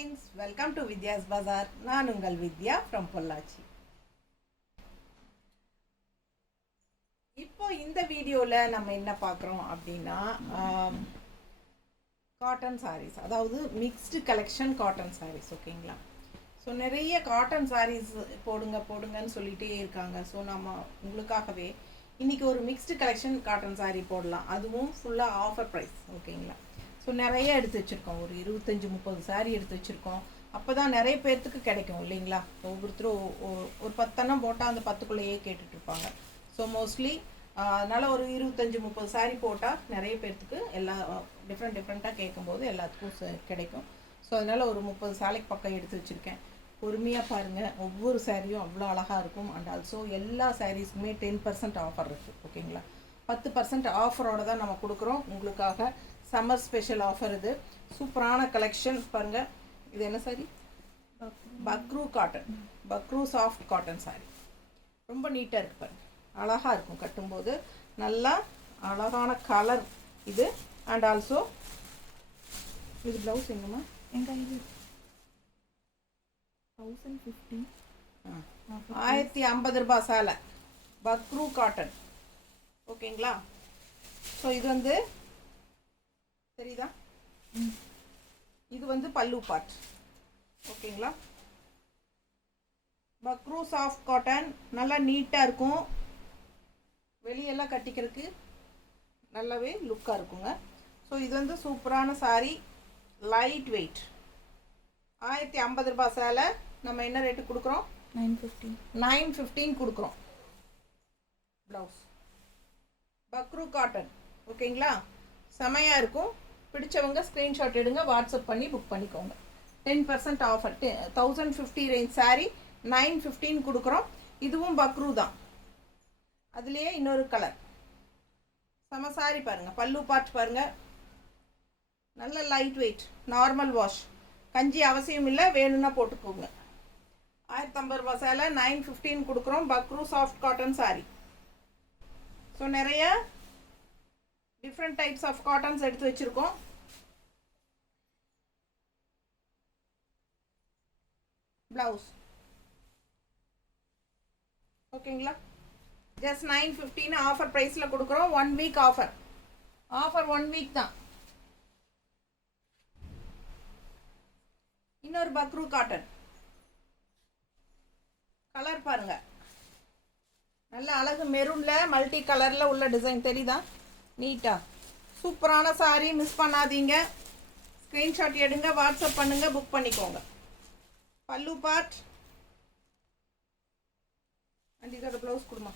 Friends, welcome to Vidya's பஜார். நான் உங்கள் வித்யா from Pollachi. இப்போ இந்த வீடியோவில் நம்ம என்ன பார்க்குறோம் அப்படின்னா காட்டன் சாரீஸ், அதாவது மிக்ஸ்டு கலெக்ஷன் காட்டன் சாரீஸ். ஓகேங்களா? ஸோ நிறைய காட்டன் சாரீஸ் போடுங்கன்னு சொல்லிகிட்டே இருக்காங்க. ஸோ நம்ம உங்களுக்காகவே இன்றைக்கி ஒரு மிக்ஸ்டு கலெக்ஷன் காட்டன் சாரீ போடலாம், அதுவும் ஃபுல்லாக ஆஃபர் ப்ரைஸ். ஓகேங்களா? ஸோ நிறைய எடுத்து வச்சுருக்கோம், ஒரு 25-30 சாரீ எடுத்து வச்சுருக்கோம். அப்போ தான் நிறைய பேர்த்துக்கு கிடைக்கும் இல்லைங்களா? ஒவ்வொருத்தரும் ஒரு 10 போட்டால் அந்த 10க்குள்ளேயே கேட்டுட்ருப்பாங்க. ஸோ மோஸ்ட்லி அதனால் ஒரு 25-30 சாரீ போட்டால் நிறைய பேர்த்துக்கு எல்லா டிஃப்ரெண்ட்டாக கேட்கும்போது எல்லாத்துக்கும் கிடைக்கும். ஸோ அதனால் ஒரு 30 சாலைக்கு பக்கம் எடுத்து வச்சுருக்கேன். பொறுமையாக பாருங்கள், ஒவ்வொரு சாரியும் அவ்வளோ அழகாக இருக்கும். அண்ட் ஆல்சோ எல்லா சாரீஸுக்குமே 10% ஆஃபர் இருக்குது. ஓகேங்களா? 10% ஆஃபரோடு தான் நம்ம கொடுக்குறோம் உங்களுக்காக. சம்மர் ஸ்பெஷல் ஆஃபர் இது. சூப்பரான கலெக்ஷன் பாருங்கள். இது என்ன sari? Bagru cotton, Bagru soft cotton sari. ரொம்ப நீட்டாக இருக்குது பாருங்கள், அழகாக இருக்கும் கட்டும்போது. நல்லா அழகான கலர் இது. அண்ட் ஆல்சோ இது ப்ளவுஸ் எங்கம்மா? எங்கள் இது 1050. 1050 ரூபாய் சேலை, பக்ரூ காட்டன். ஓகேங்களா? ஸோ இது வந்து தெரியுதா? இது வந்து பல்லு பார்ட். ஓகேங்களா? பக்ரூ சாஃப்ட் காட்டன், நல்லா நீட்டாக இருக்கும். வெளியெல்லாம் கட்டிக்கிறதுக்கு நல்லாவே லுக்காக இருக்குங்க. ஸோ இது வந்து சூப்பரான சாரீ, லைட் வெயிட். 1050 ரூபாய் சேலை நம்ம என்ன ரேட்டு கொடுக்குறோம்? 915 கொடுக்குறோம். Blouse Bagru cotton. ஓகேங்களா? செமையாக இருக்கும். பிடிச்சவங்க ஸ்க்ரீன்ஷாட் எடுங்க, வாட்ஸ்அப் பண்ணி புக் பண்ணிக்கோங்க. 10% ஆஃபர். 1050 ரேஞ்ச் சாரீ 915 கொடுக்குறோம். இதுவும் பக்ரூ தான். அதுலேயே இன்னொரு கலர் செம சாரீ பாருங்கள். பல்லு பார்ட் பாருங்கள், நல்ல லைட் வெயிட், நார்மல் வாஷ். கஞ்சி அவசியம் இல்லை, வேணும்னா போட்டுக்கோங்க. 1050 ரூபாய் சேலை 915 கொடுக்குறோம். பக்ரூ சாஃப்ட் காட்டன் சாரீ. ஸோ நிறைய டிஃப்ரெண்ட் டைப்ஸ் ஆஃப் காட்டன்ஸ் எடுத்து வச்சுருக்கோம். ப்ளவுஸ் ஓகேங்களா? ஜஸ்ட் 915 ஆஃபர் ப்ரைஸில் கொடுக்குறோம். 1 வீக் ஆஃபர். 1 வீக் தான். இன்னொரு பக்ரூ காட்டன் கலர் பாருங்க, நல்ல அழகு மெரூனில் மல்டி கலரில் உள்ள டிசைன் தெரியுதா? நீட்டா சூப்பரான சாரீ. மிஸ் பண்ணாதீங்க. ஸ்க்ரீன்ஷாட் எடுங்க, வாட்ஸ்அப் பண்ணுங்க, புக் பண்ணிக்கோங்க. பல்லு பார்ட் அண்ட் இதோட ப்ளவுஸ் கொடுமா.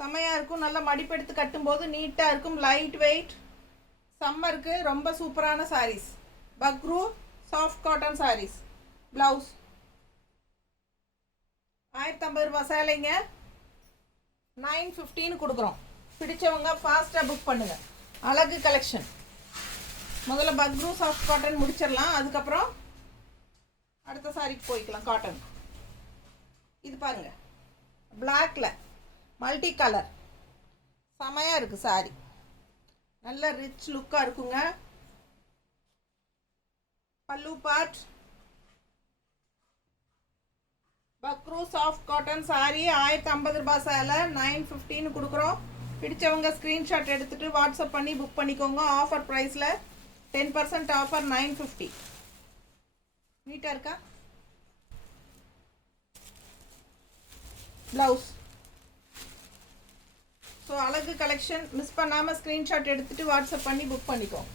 செம்மையாக இருக்கும். நல்லா மடிப்பெடுத்து கட்டும்போது நீட்டாக இருக்கும். லைட் வெயிட், சம்மருக்கு ரொம்ப சூப்பரான saris. Bagru soft cotton saris. Blouse 1050 ரூபாய் சேலைங்க 915 கொடுக்குறோம். பிடிச்சவங்க ஃபாஸ்ட்டாக புக் பண்ணுங்கள். அழகு கலெக்ஷன். முதல்ல பக்ரூ சாஃப்ட் காட்டன் முடிச்சிடலாம், அதுக்கப்புறம் அடுத்த சாரிக்கு போய்க்கலாம். காட்டன் இது பாருங்கள், பிளாக்ல மல்டி கலர், செமையாக இருக்குது சாரி. நல்ல ரிச் லுக்காக இருக்குங்க. பல்லு பார்ட் பக்ரூ சாஃப்ட் காட்டன் சாரீ 1050 ரூபாய் சேலை 915 கொடுக்குறோம். பிடிச்சவங்க ஸ்க்ரீன்ஷாட் எடுத்துகிட்டு வாட்ஸ்அப் பண்ணி புக் பண்ணிக்கோங்க. ஆஃபர் ப்ரைஸில் 10% ஆஃபர் 950. நீட்டாக இருக்கா? ப்ளவுஸ். ஸோ அழகு கலெக்ஷன். மிஸ் பண்ணாமல் ஸ்க்ரீன்ஷாட் எடுத்துகிட்டு வாட்ஸ்அப் பண்ணி புக் பண்ணிக்கோங்க.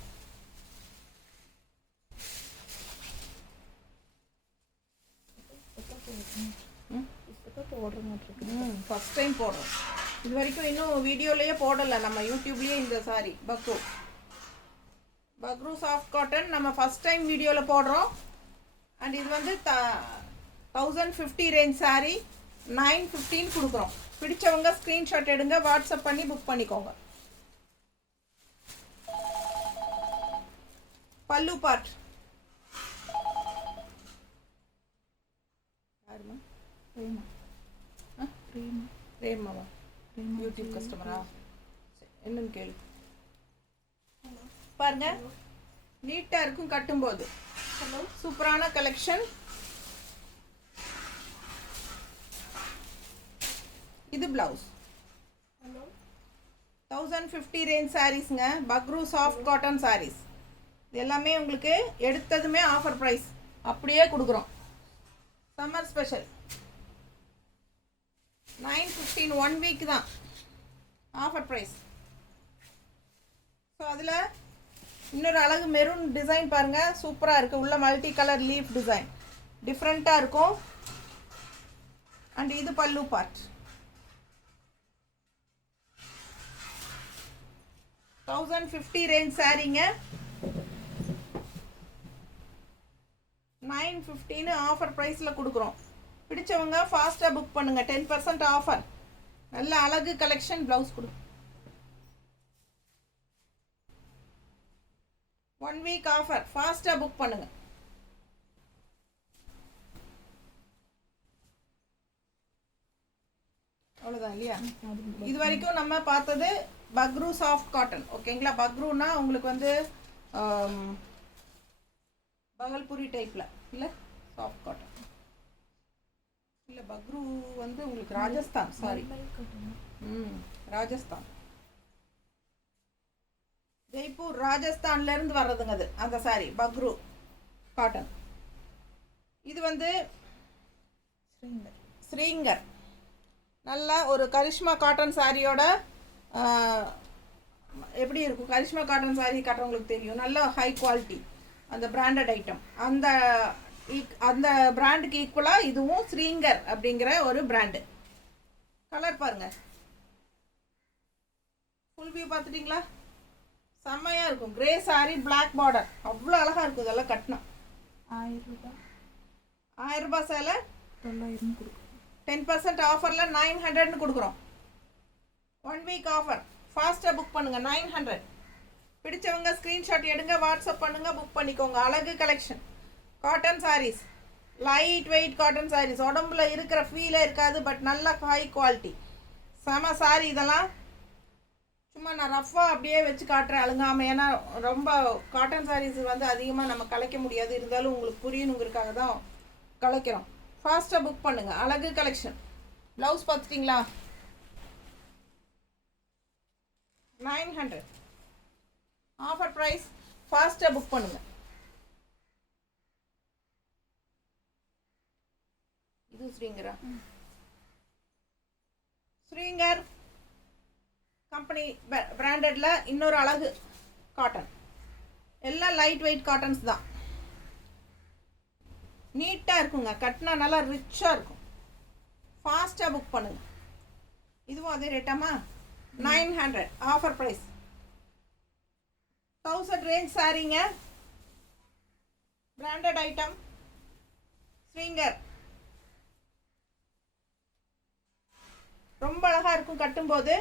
ஃபஸ்ட் டைம் போடுறோம். இது வரைக்கும் இன்னும் வீடியோலேயே போடலை நம்ம, யூடியூப்லேயே. இந்த சாரி பக்ரூ சாஃப்ட் காட்டன் நம்ம ஃபஸ்ட் டைம் வீடியோவில் போடுறோம். அண்ட் இது வந்து 1050 ரேஞ்ச் சாரீ 915 கொடுக்குறோம். பிடிச்சவங்க ஸ்க்ரீன்ஷாட் எடுங்க, வாட்ஸ்அப் பண்ணி புக் பண்ணிக்கோங்க. பல்லு பார்ட் யாருமா? ரேமாவா? யூடியூப் கஸ்டமரா? என்னன்னு கேளு. பாருங்க, நீட்டாக இருக்கும் கட்டும்போது. சூப்பரான கலெக்ஷன். இது பிளவுஸ் 1050 ரேஞ்ச் சாரீஸ்ங்க. Bagru soft cotton saris. இது எல்லாமே உங்களுக்கு எடுத்ததுமே ஆஃபர் ப்ரைஸ் அப்படியே கொடுக்குறோம். சம்மர் ஸ்பெஷல் 915 1 வீக் தான் ஆஃபர் ப்ரைஸ். ஸோ அதில் இன்னொரு அழகு மெரூன் டிசைன் பாருங்கள், சூப்பராக இருக்குது. உள்ள மல்டி கலர் லீஃப் டிசைன் டிஃப்ரெண்ட்டாக இருக்கும். அண்ட் இது பல்லு பார்ட். 1050 ரேஞ்ச் சாரீங்க. 915 ஆஃபர் ப்ரைஸில் கொடுக்குறோம். பிடிச்சவங்க ஃபாஸ்ட்டாக புக் பண்ணுங்கள். 10% ஆஃபர். நல்ல அழகு கலெக்ஷன். ப்ளவுஸ் கொடு. 1 வீக் ஆஃபர். ஃபாஸ்ட்டாக புக் பண்ணுங்கள். அவ்வளோதான் இல்லையா? இது வரைக்கும் நம்ம பார்த்தது பக்ரூ சாஃப்ட் காட்டன். ஓகேங்களா? பக்ரூனா உங்களுக்கு வந்து பகல்புரி டைப்பில் இல்லை, சாஃப்ட் காட்டன் இல்லை. பக்ரூ வந்து உங்களுக்கு ராஜஸ்தான். சாரி, ராஜஸ்தான், ஜெய்ப்பூர் ராஜஸ்தான்லேருந்து வர்றதுங்க அது. அந்த சாரி பக்ரூ காட்டன். இது வந்து ஸ்ரீங்கர். நல்ல ஒரு கரிஷ்மா காட்டன் சாரியோட எப்படி இருக்கும்? கரிஷ்மா காட்டன் சாரி காட்டுறவங்களுக்கு தெரியும். நல்ல ஹை குவாலிட்டி, அந்த பிராண்டட் ஐட்டம். அந்த பிராண்டுக்கு ஈக்குவலாக இதுவும் ஸ்ரீங்கர் அப்படிங்கிற ஒரு பிராண்டு. கலர் பாருங்க, ஃபுல் வியூ பார்த்துட்டிங்களா? செம்மையாக இருக்கும். கிரே சாரி, பிளாக் பார்டர், அவ்வளோ அழகாக இருக்கும். இதெல்லாம் கட்டினா 1000 ரூபாய் சேலை 900 கொடுக்கும். 10% ஆஃபரில் 900ன்னு கொடுக்குறோம். 1 வீக் ஆஃபர். ஃபாஸ்ட்டாக புக் பண்ணுங்கள். 900. பிடிச்சவங்க ஸ்க்ரீன்ஷாட் எடுங்க, வாட்ஸ்அப் பண்ணுங்கள், புக் பண்ணிக்கோங்க. அழகு collection. Cotton sarees, light weight cotton sarees. உடம்புல இருக்கிற ஃபீலே இருக்காது, பட் நல்ல ஹை குவாலிட்டி. செம சாரி. இதெல்லாம் சும்மா நான் ரஃப்பாக அப்படியே வச்சு காட்டுறேன் அழுங்காமல். ஏன்னா ரொம்ப காட்டன் சாரீஸ் வந்து அதிகமாக நம்ம கலைக்க முடியாது. இருந்தாலும் உங்களுக்கு புரியணுங்கிறதுக்காக தான் கலைக்கிறோம். ஃபாஸ்ட்டாக புக் பண்ணுங்கள். அழகு கலெக்ஷன். ப்ளவுஸ் பார்த்துட்டிங்களா? 900 ஆஃபர் ப்ரைஸ். ஃபாஸ்ட்டாக புக் பண்ணுங்கள். இது ஸ்ரீங்கரா? ஸ்ரீங்கர் கம்பெனி பிராண்டட்ல இன்னொரு அழகு காட்டன். எல்லாம் லைட் வெயிட் காட்டன்ஸ் தான். நீட்டாக இருக்குங்க. கட்டினா நல்லா ரிச்சாக இருக்கும். ஃபாஸ்ட்டாக புக் பண்ணுங்கள். இதுவும் அதே ரேட்டாமா? 900 ஆஃபர் ப்ரைஸ். 1000 ரேஞ்ச் சாரீங்க. பிராண்டட் ஐட்டம் ஸ்ரீங்கர். ரொம்ப அழகாக இருக்கும் கட்டும்போது.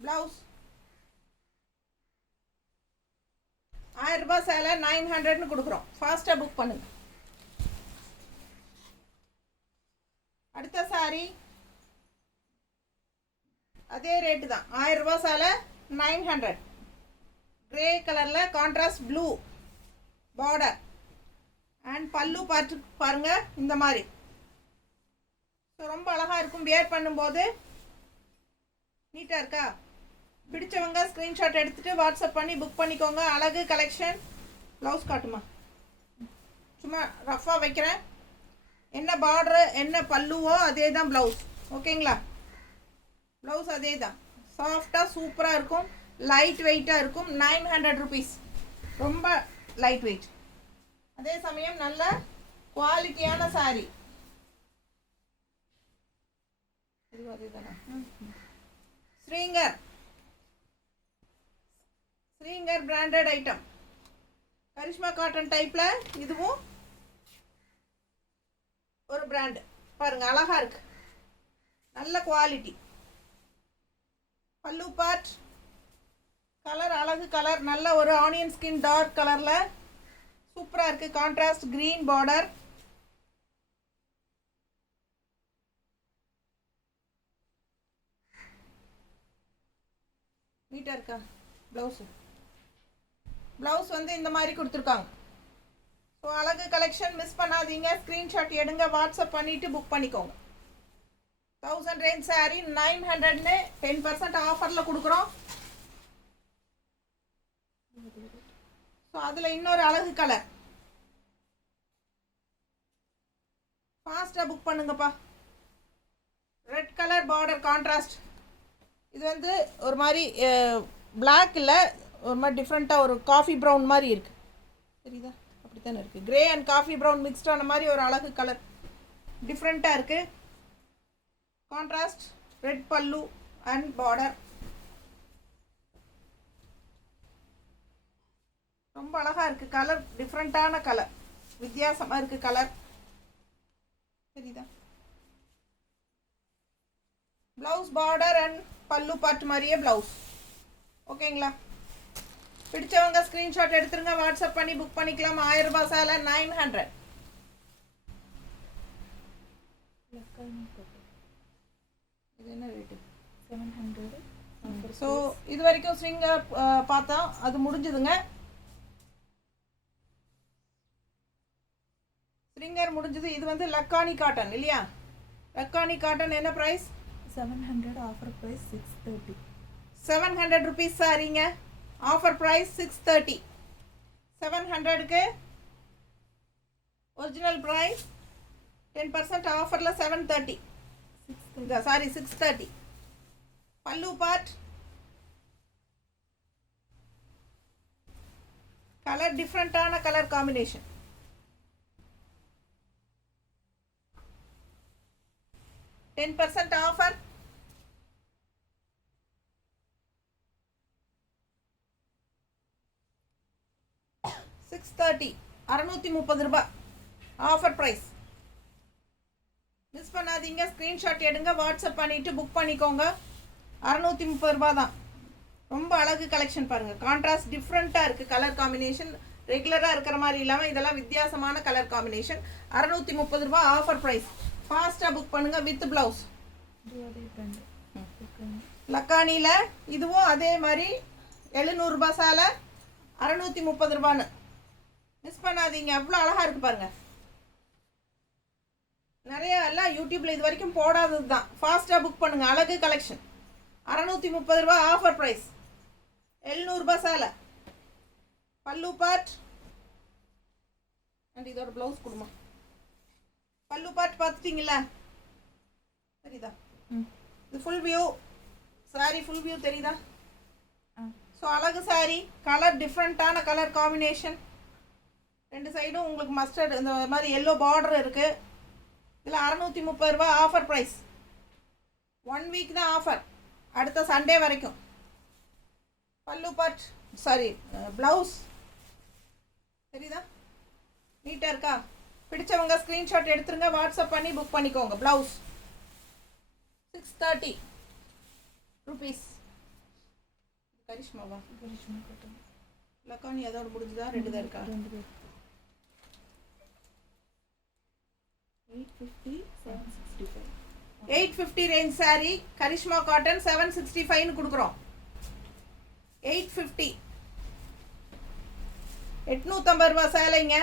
ப்ளவுஸ் 1000 ரூபாய் சேலை 900ன்னு கொடுக்குறோம். ஃபாஸ்ட்டாக புக் பண்ணுங்க. அடுத்த சாரி அதே ரேட்டு தான். 1000 ரூபாய் சேலை 900. கிரே கலரில் கான்ட்ராஸ்ட் ப்ளூ பார்டர் அண்ட் பல்லு பார்த்து பாருங்க இந்த மாதிரி. ஸோ ரொம்ப அழகாக இருக்கும். வியர் பண்ணும்போது நீட்டாக இருக்கா? பிடிச்சவங்க ஸ்க்ரீன்ஷாட் எடுத்துகிட்டு வாட்ஸ்அப் பண்ணி புக் பண்ணிக்கோங்க. அழகு கலெக்ஷன். ப்ளவுஸ் காட்டுமா? சும்மா ரஃப்பாக வைக்கிறேன். என்ன பார்டரு என்ன பல்லுவோ அதே தான் ப்ளவுஸ். ஓகேங்களா? ப்ளவுஸ் அதே தான். சாஃப்டாக சூப்பராக இருக்கும். லைட் வெயிட்டாக இருக்கும். 900 ருபீஸ். ரொம்ப லைட் வெயிட். அதே சமயம் நல்ல குவாலிட்டியான சாரி. இது அதே தானே? ஸ்ரீங்கர். ஸ்ரீங்கர் பிராண்டட் ஐட்டம். கரிஷ்மா காட்டன் டைப்பில் இதுவும் ஒரு பிராண்டு. பாருங்கள் அழகாக இருக்கு. நல்ல குவாலிட்டி. பல்லு பார்ட் கலர் அழகு கலர். நல்ல ஒரு ஆனியன் ஸ்கின் டார்க் கலரில் சூப்பராக இருக்குது. Contrast green border. நீட்டாக இருக்கா? ப்ளவுஸ் வந்து இந்த மாதிரி கொடுத்துருக்காங்க. ஸோ அழகு கலெக்ஷன் மிஸ் பண்ணாதீங்க. ஸ்க்ரீன்ஷாட் எடுங்க, வாட்ஸ்அப் பண்ணிவிட்டு புக் பண்ணிக்கோங்க. 1000 ரேஞ்ச் சாரீ 900ன்னு 10% ஆஃபரில் கொடுக்குறோம். ஸோ அதில் இன்னொரு அழகு கலர். ஃபாஸ்ட்டாக புக் பண்ணுங்கப்பா. Red colour border contrast. இது வந்து ஒரு மாதிரி பிளாக் இல்லை, ஒரு மாதிரி டிஃப்ரெண்ட்டாக ஒரு காஃபி ப்ரௌன் மாதிரி இருக்குது. சரிதா? அப்படி தானே இருக்குது. கிரே அண்ட் காஃபி ப்ரௌன் மிக்ஸ்டான மாதிரி ஒரு அழகு கலர், டிஃப்ரெண்ட்டாக இருக்குது. Contrast red pallu and border. ரொம்ப அழகாக இருக்குது. கலர் டிஃப்ரெண்ட்டான கலர், வித்தியாசமாக இருக்குது கலர். சரிதா? Blouse border and pallu part மாதிரியே ப்ளவுஸ். ஓகேங்களா? பிடிச்சவங்க ஸ்க்ரீன்ஷாட் எடுத்துருங்க, வாட்ஸ்அப் பண்ணி புக் பண்ணிக்கலாம். 1000 ரூபாய் சேலை 900. இது என்ன ரேட்டு? 700. ஸோ இது வரைக்கும் ஸ்விங்கர் பார்த்தோம், அது முடிஞ்சுதுங்க. ஸ்ட்ரிங்கர் முடிஞ்சது. இது வந்து லக்கானி காட்டன் இல்லையா? லக்கானி காட்டன் என்ன ப்ரைஸ்? 700. Offer price 630. 700 ருபீஸ் சாரிங்க. Offer price 630. 700க்கு ஒரிஜினல் ப்ரைஸ் 10% ஆஃபரில் 730. சாரி 630. பல்லு பார்ட் கலர் டிஃப்ரெண்ட்டான கலர் காம்பினேஷன். $10% ஆஃபர். $630. 630 ரூபாய் ஆஃபர் ப்ரைஸ். மிஸ் பண்ணாதீங்க. ஸ்க்ரீன்ஷாட் எடுங்க, வாட்ஸ்அப் பண்ணிவிட்டு புக் பண்ணிக்கோங்க. 630 ரூபாய் தான். ரொம்ப அழகு கலெக்ஷன் பாருங்கள். கான்ட்ராஸ்ட் டிஃப்ரெண்ட்டாக இருக்குது கலர் காம்பினேஷன். ரெகுலராக இருக்கிற மாதிரி இல்லாமல் இதெல்லாம் வித்தியாசமான கலர் காம்பினேஷன். 630 ரூபாய் ஆஃபர் ப்ரைஸ். ஃபாஸ்ட்டாக புக் பண்ணுங்கள். With blouse. லக்கானியில் இதுவும் அதே மாதிரி 700 ரூபாய் சேலை 630 ரூபான்னு. மிஸ் பண்ணாதீங்க. அவ்வளோ அழகாக இருக்குது பாருங்கள். நிறைய எல்லாம் யூடியூப்பில் இது வரைக்கும் போடாதது தான். ஃபாஸ்ட்டாக புக் பண்ணுங்கள். அழகு கலெக்ஷன் 630 ரூபாய் ஆஃபர் ப்ரைஸ். 700 ரூபாய் சேலை. பல்லு பார்ட் அண்ட் இதோட ப்ளவுஸ் கொடுமா. பல்லு பார்ட் பார்த்துட்டிங்களா? சரிதா? இது full view sorry. Full view தெரியுதா? ஸோ அழகு சாரி. கலர் டிஃப்ரெண்ட்டான கலர் காம்பினேஷன். ரெண்டு சைடும் உங்களுக்கு மஸ்டர்ட் இந்த மாதிரி எல்லோ பார்டர் இருக்குது. இதில் 630 ரூபாய் ஆஃபர் ப்ரைஸ். 1 வீக் தான் ஆஃபர், அடுத்த சண்டே வரைக்கும். பல்லு பார்ட் சாரி ப்ளவுஸ் சரிதா? நீட்டாக இருக்கா? பிடிச்சவங்க ஸ்க்ரீன்ஷாட் எடுத்துருங்க, வாட்ஸ்அப் பண்ணி புக் பண்ணிக்கோங்க. Blouse 630 rupees. கரிஷ்மாவா? கரிஷ்மா காட்டன். லக்கானி அதோட முடிஞ்சுதா? 2 தான் இருக்கா? 850 ரேஞ்ச் சாரி கரிஷ்மா காட்டன் 765 கொடுக்குறோம். 850. 850 ரூபாய் சேலைங்க.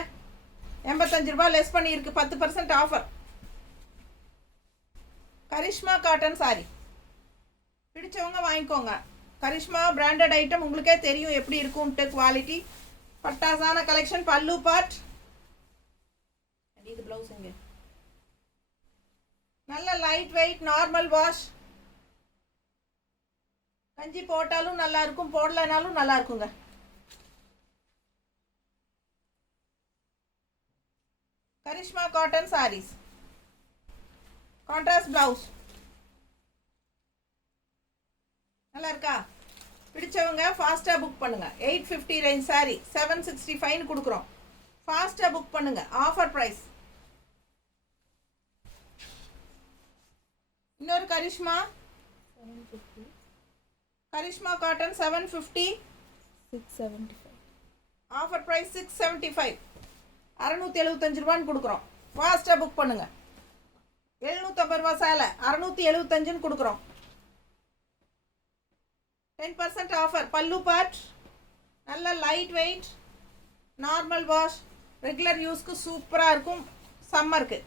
85 ரூபாய் லெஸ் பண்ணியிருக்கு. 10% ஆஃபர். கரிஷ்மா காட்டன் சாரி பிடிச்சவங்க வாங்கிக்கோங்க. கரிஷ்மா பிராண்டட் ஐட்டம் உங்களுக்கே தெரியும் எப்படி இருக்கும்ட்டு. குவாலிட்டி பட்டாசான கலெக்ஷன். பல்லு பார்ட் இது ப்ளவுஸ் இங்கே நல்ல லைட் வெயிட் நார்மல் வாஷ். கஞ்சி போட்டாலும் நல்லா இருக்கும், போடலனாலும் நல்லா இருக்குங்க. Karishma cotton sarees. Contrast blouse நல்லா இருக்கா? பிடிச்சவங்க ஃபாஸ்ட்டாக புக் பண்ணுங்க. 850 ரேஞ்ச் சாரி 765 கொடுக்குறோம். ஃபாஸ்ட்டாக புக் பண்ணுங்க. Offer price. இன்னொரு Karishma 750. Karishma cotton 750. 675. Offer price 675. 675 ரூபான்னு கொடுக்குறோம். ஃபாஸ்ட்டாக புக் பண்ணுங்க. 750 ரூபா சேலை 675ன்னு கொடுக்குறோம். 10% ஆஃபர். பல்லு பார்ட் நல்ல light weight, normal wash, regular யூஸ்க்கு சூப்பராக இருக்கும் சம்மருக்கு.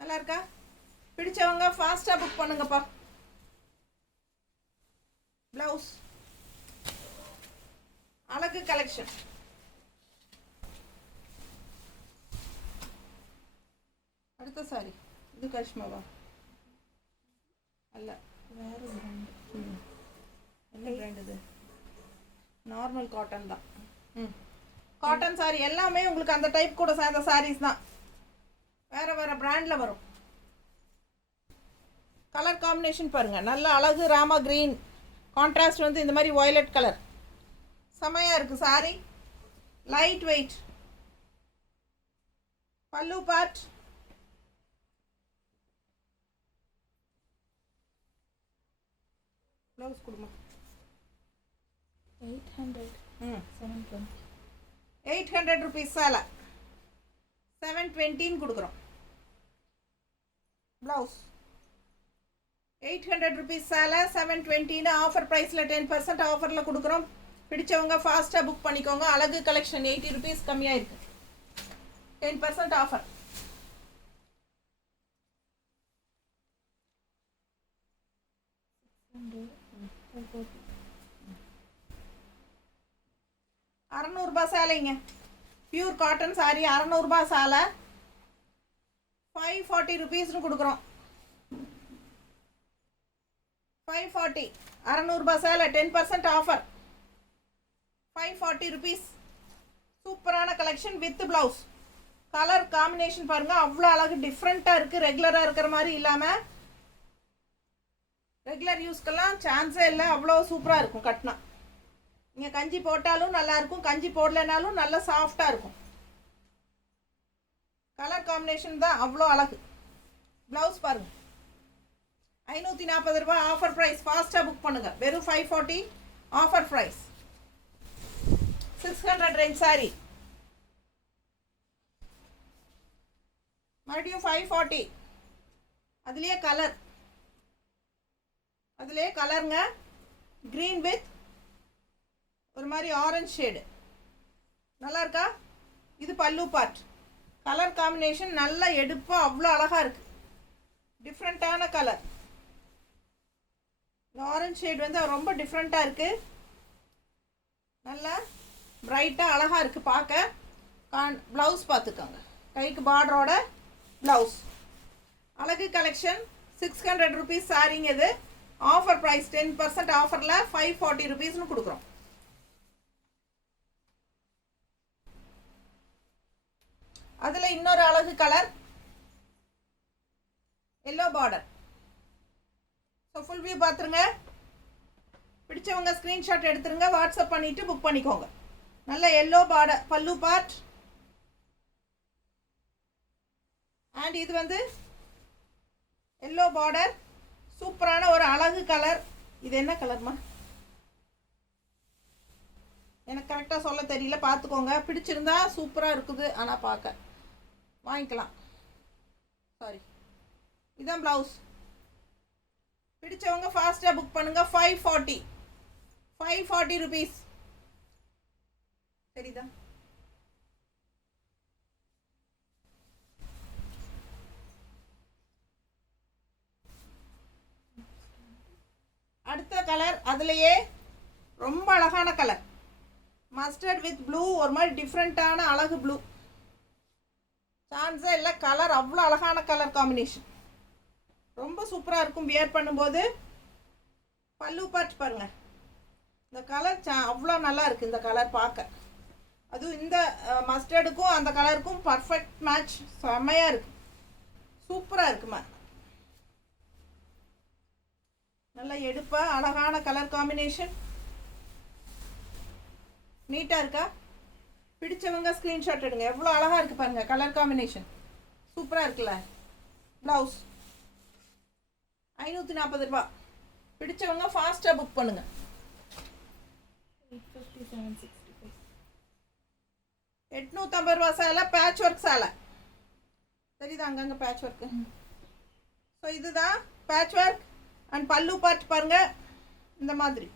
நல்லா இருக்கா? பிடிச்சவங்க ஃபாஸ்ட்டாக புக் பண்ணுங்கப்பா. ப்ளவுஸ் அழகு கலெக்ஷன். அடுத்த சாரி இது கரிஷ்மாவா? அல்ல, வேறு பிராண்ட். என்ன பிராண்ட் இது? நார்மல் காட்டன் தான். காட்டன் சாரி எல்லாமே உங்களுக்கு அந்த டைப் கூட சேர்ந்த சாரீஸ் தான். வேறு வேறு பிராண்டில் வரும். கலர் காம்பினேஷன் பாருங்கள், நல்ல அழகு ராமா க்ரீன், கான்ட்ராஸ்ட் வந்து இந்த மாதிரி வயலட் கலர், செமையாக இருக்குது சாரி. Light weight. பல்லு பார்ட் ப்ளவுஸ் கொடுமா. 800. 720. 800 rupees சேலை 720 கொடுக்குறோம். ப்ளவுஸ் 800 rupees சேலை 720 ஆஃபர் ப்ரைஸில் 10% ஆஃபரில் கொடுக்குறோம். பிடிச்சவங்க ஃபாஸ்ட்டாக புக் பண்ணிக்கோங்க. அழகு கலெக்ஷன் 80 rupees கம்மியாக இருக்குது. 10% ஆஃபர். ₹600 சேலைங்க. பியூர் காட்டன் சாரி ₹600 சேலை 540 rupeesனு கொடுக்குறோம். 540 ₹600 சேலை 10% ஆஃபர் 540 rupees. சூப்பரான collection with blouse. Colour combination பாருங்கள், அவ்வளோ அழகு டிஃப்ரெண்ட்டாக இருக்குது. ரெகுலராக இருக்கிற மாதிரி இல்லாமல் ரெகுலர் யூஸ்க்கெல்லாம் சான்ஸே இல்லை. அவ்வளோ சூப்பராக இருக்கும் கட்டினா. நீங்கள் கஞ்சி போட்டாலும் நல்லாயிருக்கும், கஞ்சி போடலைனாலும் நல்லா சாஃப்டாக இருக்கும். கலர் காம்பினேஷன் தான் அவ்வளோ அழகு. ப்ளவுஸ் பாருங்கள், ₹540 ஆஃபர் ப்ரைஸ். ஃபாஸ்ட்டாக புக் பண்ணுங்கள். வெறும் 540 ஆஃபர் ப்ரைஸ். 600 ரேஞ்ச் சாரி மறுபடியும் 540. அதுலேயே கலருங்க, க்ரீன் வித் ஒரு மாதிரி ஆரஞ்சு ஷேடு. நல்லா இருக்கா? இது பல்லு பார்ட். கலர் காம்பினேஷன் நல்லா எடுப்பாக அவ்வளோ அழகாக இருக்குது. டிஃப்ரெண்ட்டான கலர். இந்த ஆரஞ்சு ஷேடு வந்து ரொம்ப டிஃப்ரெண்ட்டாக இருக்குது. நல்லா பிரைட்டாக அழகாக இருக்குது பார்க்க. ப்ளவுஸ் பார்த்துக்கோங்க, கைக்கு பார்டரோட ப்ளவுஸ். அழகு கலெக்ஷன் 600 rupees சாரிங்க. இது ஆஃபர் ப்ரைஸ் 10% ஆஃபரில் 540 rupeesனு கொடுக்குறோம். அதில் இன்னொரு அழகு colour yellow border. So full view பார்த்துருங்க. பிடிச்சவங்க ஸ்க்ரீன்ஷாட் எடுத்துருங்க, வாட்ஸ்அப் பண்ணிவிட்டு புக் பண்ணிக்கோங்க. நல்ல எல்லோ பார்டர் பல்லு பார்ட். அண்ட் இது வந்து எல்லோ பார்டர், சூப்பரான ஒரு அழகு கலர். இது என்ன கலர்மா? எனக்கு கரெக்டாக சொல்ல தெரியல, பார்த்துக்கோங்க. பிடிச்சிருந்தா சூப்பராக இருக்குது, ஆனால் பார்க்க வாங்கிக்கலாம். சாரி, இதுதான் ப்ளவுஸ். பிடிச்சவங்க ஃபாஸ்ட்டாக புக் பண்ணுங்கள். 540 rupees. சரிதா? அடுத்த கலர் அதுலேயே ரொம்ப அழகான கலர், மஸ்டர்ட் வித் ப்ளூ. ஒரு மாதிரி டிஃப்ரெண்ட்டான அழகு ப்ளூ. சான்ஸே இல்லை. கலர் அவ்வளோ அழகான கலர் காம்பினேஷன், ரொம்ப சூப்பராக இருக்கும் வியர் பண்ணும்போது. பல்லு பார்ட் பாருங்கள், இந்த கலர் அவ்வளோ நல்லா இருக்குது. இந்த கலர் பார்க்க, அதுவும் இந்த மஸ்டர்டுக்கும் அந்த கலருக்கும் பர்ஃபெக்ட் மேட்ச். செம்மையாக இருக்குது, சூப்பராக இருக்குமா. நல்லா எடுப்பா அழகான கலர் காம்பினேஷன். நீட்டாக இருக்கா? பிடிச்சவங்க ஸ்க்ரீன்ஷாட் எடுங்க. எவ்வளோ அழகாக இருக்குது பாருங்கள், கலர் காம்பினேஷன் சூப்பராக இருக்குல்ல. ப்ளவுஸ் ₹540. பிடிச்சவங்க ஃபாஸ்ட்டாக புக் பண்ணுங்கள். 850 சேலை, பேட்ச் ஒர்க் சேலை. சரிதான், அங்கங்கே பேட்ச் ஒர்க்கு. ஸோ இதுதான் patch work and pallu part பாருங்கள் இந்த மாதிரி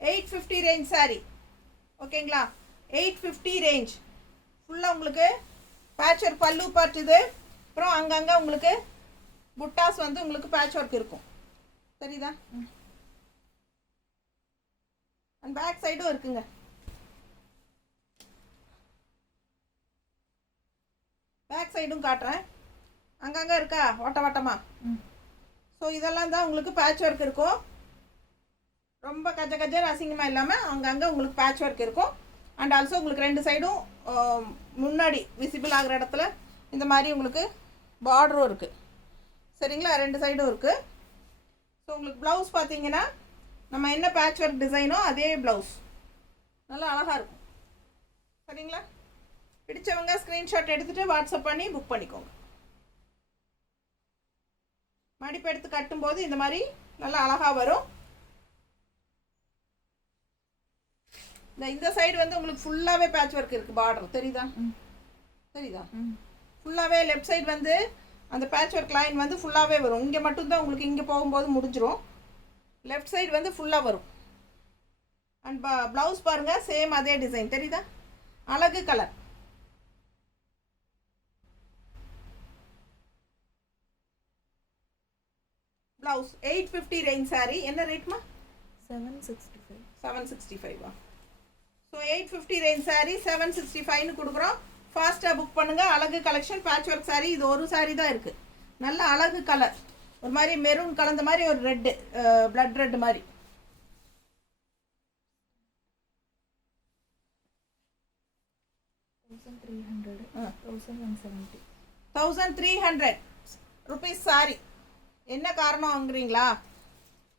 850 ரேஞ்ச் சாரீ. ஓகேங்களா, 850 ரேஞ்ச் ஃபுல்லாக உங்களுக்கு பேட்ச் ஒர்க் பல்லு பார்ட் இது. அப்புறம் அங்கங்கே உங்களுக்கு புட்டாஸ் வந்து உங்களுக்கு பேட்ச் ஒர்க் இருக்கும். சரிதா? அண்ட் பேக் சைடும் இருக்குங்க. பேக் சைடும் காட்டுறேன். அங்கங்கே இருக்கா வட்ட வட்டமா. ஸோ இதெல்லாம் தான் உங்களுக்கு பேட்ச் ஒர்க் இருக்கும். ரொம்ப கஜ கஜர் அசிங்கமாக இல்லாமல் அங்கங்கே உங்களுக்கு பேட்ச் ஒர்க் இருக்கும். அண்ட் ஆல்சோ உங்களுக்கு ரெண்டு சைடும் முன்னாடி விசிபிள் ஆகிற இடத்துல இந்த மாதிரி உங்களுக்கு பார்டரும் இருக்குது. சரிங்களா, ரெண்டு சைடும் இருக்குது. ஸோ உங்களுக்கு ப்ளவுஸ் பார்த்தீங்கன்னா நம்ம என்ன பேட்ச் ஒர்க் டிசைனோ அதே ப்ளவுஸ் நல்லா அழகாக இருக்கும். சரிங்களா, பிடிச்சவங்க ஸ்க்ரீன்ஷாட் எடுத்துகிட்டு வாட்ஸ்அப் பண்ணி புக் பண்ணிக்கோங்க. மடிப்பு எடுத்து கட்டும்போது இந்த மாதிரி நல்லா அழகாக வரும். இந்த சைடு வந்து உங்களுக்கு ஃபுல்லாகவே பேட்ச் ஒர்க் இருக்குது. பார்டர் தெரியுதா? தெரியுதா? ஃபுல்லாகவே லெஃப்ட் சைடு வந்து அந்த பேட்ச் ஒர்க் லைன் வந்து ஃபுல்லாகவே வரும். இங்கே மட்டும்தான் உங்களுக்கு இங்கே போகும்போது முடிஞ்சிரும். லெஃப்ட் சைடு வந்து ஃபுல்லாக வரும். அண்ட் ப்ளவுஸ் பாருங்கள், சேம் அதே டிசைன் தெரியுதா? அழகு கலர். Blouse 850 range sari. என்ன ரேட்மா? 765. 765. ஸோ 850 ரேஞ்ச் சாரீ 765ன்னு கொடுக்குறோம். ஃபாஸ்ட்டாக புக் பண்ணுங்கள். அழகு கலெக்ஷன் பேட்ச் ஒர்க் சாரீ. இது ஒரு சாரீ தான் இருக்குது. நல்ல அழகு கலர், ஒரு மாதிரி மெரூன் கலந்த மாதிரி ஒரு ரெட்டு, பிளட் ரெட் மாதிரி. $1300 ருபீஸ் சாரி. என்ன காரணம் வாங்குறீங்களா?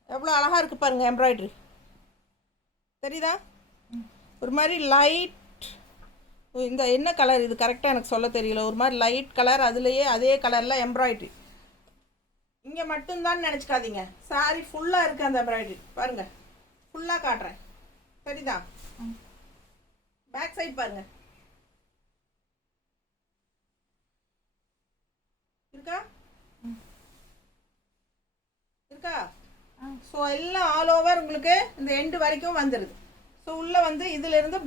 எவ்வளோ அழகாக இருக்குது பாருங்கள் எம்ப்ராய்ட்ரி. தெரியுதா? ஒரு மாதிரி லைட், இந்த என்ன கலர் இது கரெக்டாக எனக்கு சொல்ல தெரியல. ஒரு மாதிரி லைட் கலர், அதுலேயே அதே கலரில் எம்ப்ராய்ட்ரி. இங்கே மட்டும்தான் நினச்சிக்காதீங்க, சாரி ஃபுல்லாக இருக்குது அந்த எம்ப்ராய்ட்ரி. பாருங்கள், ஃபுல்லாக காட்டுறேன். சரிதா? பேக் சைட் பாருங்கள். இருக்கா? இருக்கா? ஸோ எல்லாம் ஆல் ஓவர் உங்களுக்கு இந்த எண்டு வரைக்கும் வந்துடுது. ஸோ உள்ளே வந்து இதிலிருந்து